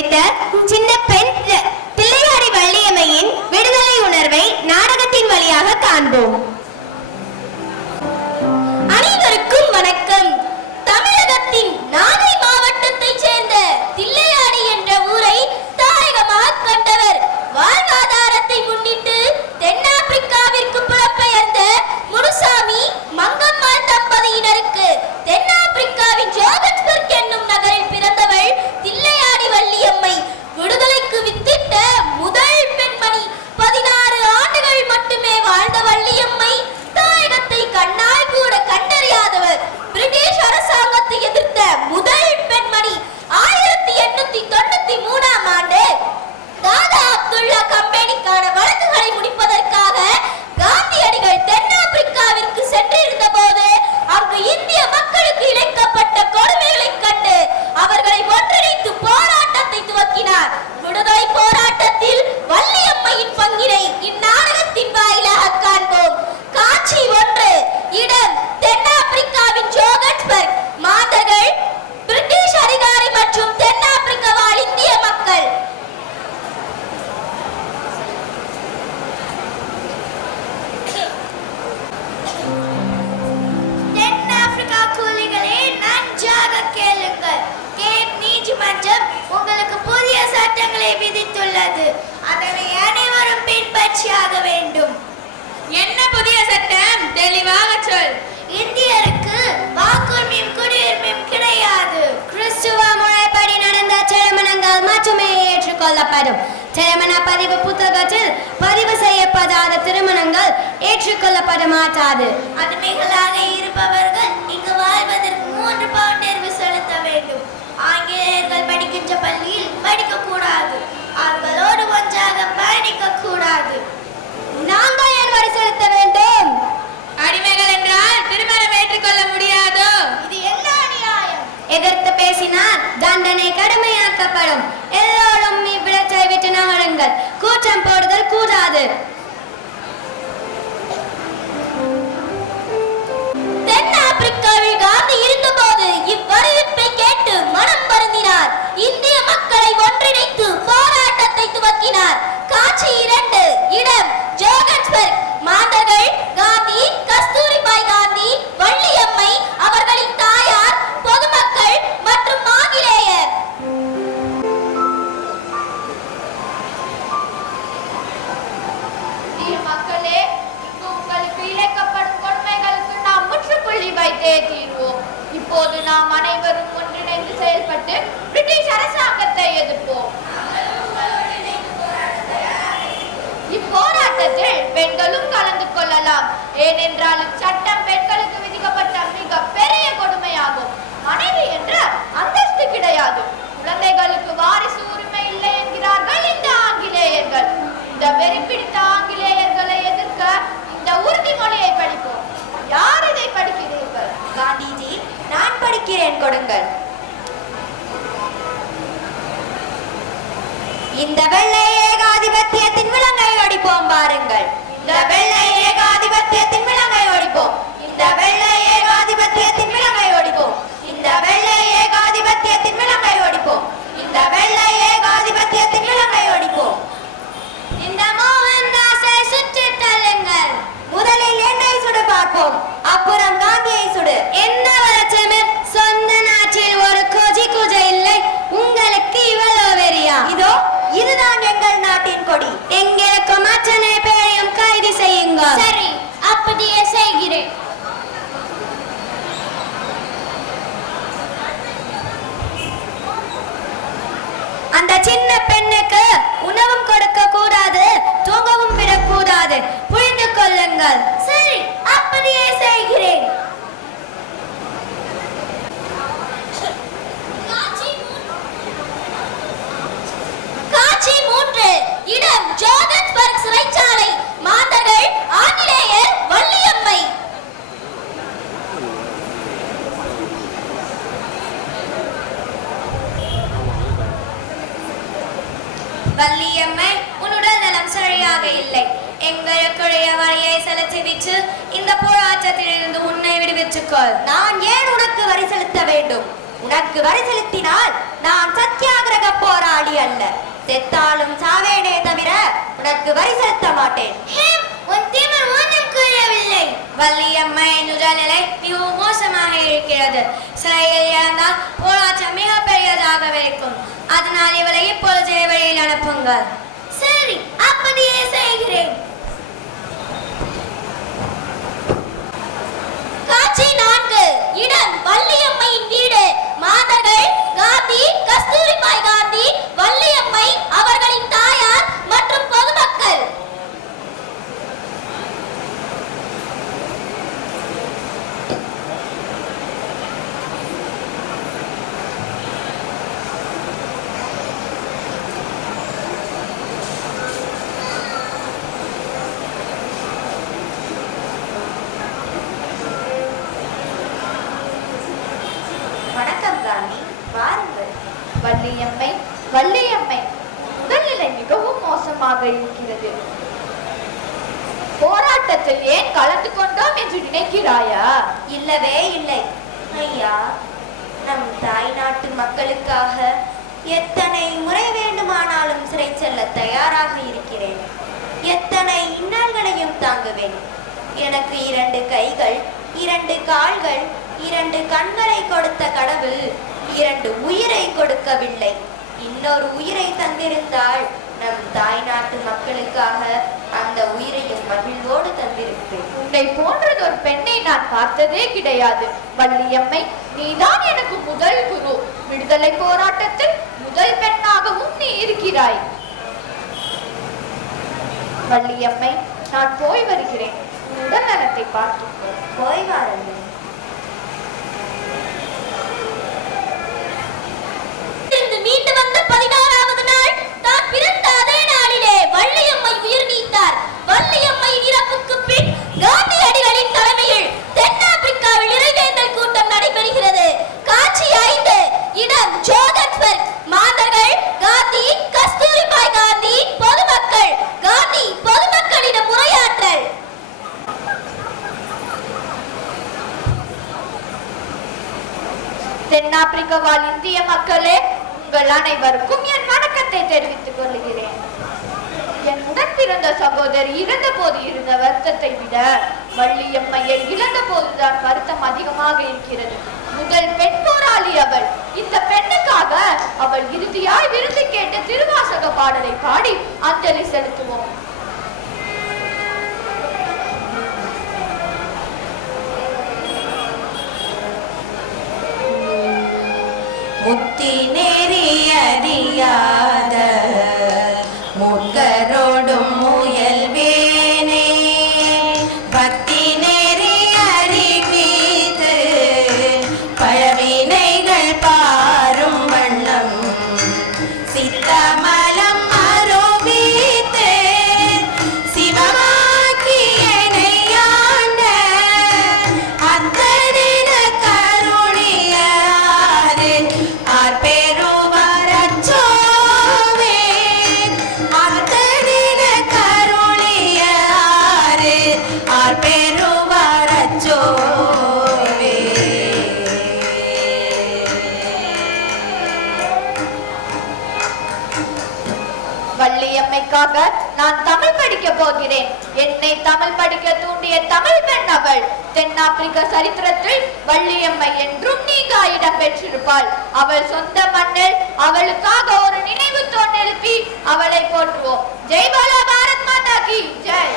கிடைத்த சின்ன பெண் தில்லையாடி வள்ளியம்மையின் விடுதலை உணர்வை நாடகத்தின் வழியாக காண்போம். நீதிமன்றம் உங்களுக்கு புதிய சட்டங்களை விதித்துள்ளது. அதனை அனைவரும் பின்பற்றியாக வேண்டும். என்ன புதிய சட்டம்? தெளிவாக சொல். இந்தியருக்கு வாக்குரிமையும் குடியுரிமையும் கிடையாது. கிறிஸ்துவ முறைப்படி நடந்த திருமணங்கள் மட்டுமே ஏற்றுக்கொள்ளப்படும். திருமண பதிவு புத்தகத்தில் பதிவு செய்யப்படாத திருமணங்கள் ஏற்றுக்கொள்ளப்பட மாட்டாது. அடிமைகளாக இருப்பவர்கள் இங்கு வாழ்வதற்கு மூன்று எதிர்த்து பேசினால் தண்டனை இழைக்கப்படும் கொடுமைகளுக்கு நாம் முற்றுப்புள்ளி வைத்தே தீர்வோம். இப்போது நாம் அனைவரும் ஒன்றிணைந்து செயல்பட்டு பிரிட்டிஷ் அரசாங்கத்தை எதிர்ப்போம். இப்போராட்டத்தில் பெண்களும் கலந்து கொள்ளலாம். ஏனென்றால் இச்சட்டம் பெண்களுக்கு விதிக்கப்பட்ட மிக பெரிய கொடுமையாகும். மனைவி என்ற அந்தஸ்து கிடையாது. குழந்தைகளுக்கு வாரிசு உரிமை இல்லை என்கிறார்கள் இந்த ஆங்கிலேயர்கள். இந்த வெறி கேட்கிறேன் கொடுங்கள். இந்த வெள்ளை ஏகாதிபத்தியத்தின் விலங்கை ஒடிப்போம் பாருங்கள். இந்த வெள்ளை ஏகாதிபத்தியத்தின் விலங்கை ஒடிப்போம். இந்த வெள்ளை ஏகாதிபத்தியத்தின் விலங்கை ஒடிப்போம். இந்த வெள்ளை ஏகாதிபத்தியத்தின் விலங்கை ஒடிப்போம். இந்த வெள்ளை ஏகாதிபத்தியத்தின் விலங்கை ஒடிப்போம். இந்த மோகன்தாஸை முதலில் என்னை சுடு பார்ப்போம். அப்புறம் காந்தியை சுடு. என்ன வரச்சமிர் சொந்த நாட்டில் ஒரு கொஜி குஜ இல்லை. உங்களுக்கு இவ்வளவு வெறியா? இதோ இதுதான் எங்கள் நாட்டின் கொடி. எங்களுக்கும் அத்தனை பேரையும் கைது செய்யுங்க சரி அப்படியே செய்கிறேன். அந்த சின்ன பெண்ணுக்கு உணவும் கொடுக்க கூடாது தூங்கவும் விடக்கூடாது புரிந்து கொள்ளுங்கள். சரி அப்படியே செய்கிறேன் காட்சி மூன்று இடம் ஜோகன்ஸ்பர்க் சிறைச்சாலை மாந்தர்கள் ஆங்கிலேயர் வள்ளியம்மை வள்ளியம்மை உன் உடல் நலம் சரியாக இல்லை எங்களுக்குடைய செலுத்திவிட்டு இந்த போராட்டத்திலிருந்து உன்னை விடுவித்துக்கொள். நான் ஏன் உனக்கு வரி செலுத்த வேண்டும்? உனக்கு வரி செலுத்தினால் நான் சத்தியாகிரக போராளி அல்ல. செத்தாலும் சாவேனே தவிர உனக்கு வரி செலுத்த மாட்டேன். வள்ளியம்மையின் உடல்நிலை மிகவும் மோசமாக இருக்கிறது. சிறையில் இறந்தால் போராட்டம் மிக பெரியதாகவிருக்கும் அதனால் இவளை இப்பொழுது வழியில் அனுப்புங்கள். சரி அப்படியே செய்கிறேன். காட்சி நான்கு முனியம்மை வள்ளியம்மை உடல்நிலை மிகவும் மோசமாக இருக்கிறது. போராட்டத்தில் ஏன் கலந்து கொண்டோம் என்று நினைக்கிறாயா? இல்லவே இல்லை. ஐயா நம் தாய் நாட்டு மக்களுக்காக எத்தனை முறை வேண்டுமானாலும் சிறை செல்ல தயாராக இருக்கிறேன். எத்தனை இன்னல்களையும் தாங்குவேன். எனக்கு இரண்டு கைகள் இரண்டு கால்கள் இரண்டு கண்களை கொடுத்த கடவுள் இரண்டு உயிரை கொடுக்கவில்லை. இன்னொரு உயிரை தந்திருந்தால் நம் தாய் நாட்டு மக்களுக்காக அந்த உயிரையும் மகிழ்வோடு தந்திருப்பேன். உன்னை போன்றது ஒரு பெண்ணை நான் பார்த்ததே கிடையாது. வள்ளியம்மை நீதான் எனக்கு முதல் குரு. விடுதலை போராட்டத்தில் முதல் பெண்ணாகவும் நீ இருக்கிறாய். வள்ளியம்மை நான் போய் வருகிறேன். உடல் நலத்தை பார்த்துக்கோ. போய் வாருங்கள். தென்னாப்பிரிக்க வாழ் இந்திய மக்களே உங்கள் அனைவருக்கும் என் வணக்கத்தை தெரிவித்துக் கொள்கிறேன். என் உடன் பிறந்த சகோதரி இறந்த போது இருந்த வருத்தத்தை விட வள்ளியம்மையை இழந்த போதுதான் வருத்தம் அதிகமாக இருக்கிறது. முதல் பெண் போராளி அவள். இந்த பெண்ணுக்காக போகிறேன். என்னை தமிழ் படிக்க தூண்டிய தமிழ் பெண் அவள் தென்னாப்பிரிக்க சரித்திரத்தில் வள்ளியம்மை என்றும் நீங்க இடம் பெற்றிருப்பாள். அவள் சொந்த மண்ணில் அவளுக்காக ஒரு நினைவு தோன் எழுப்பி அவளை போற்றுவோம். ஜெய்பாலா பாரத் மாதா கி ஜெய்.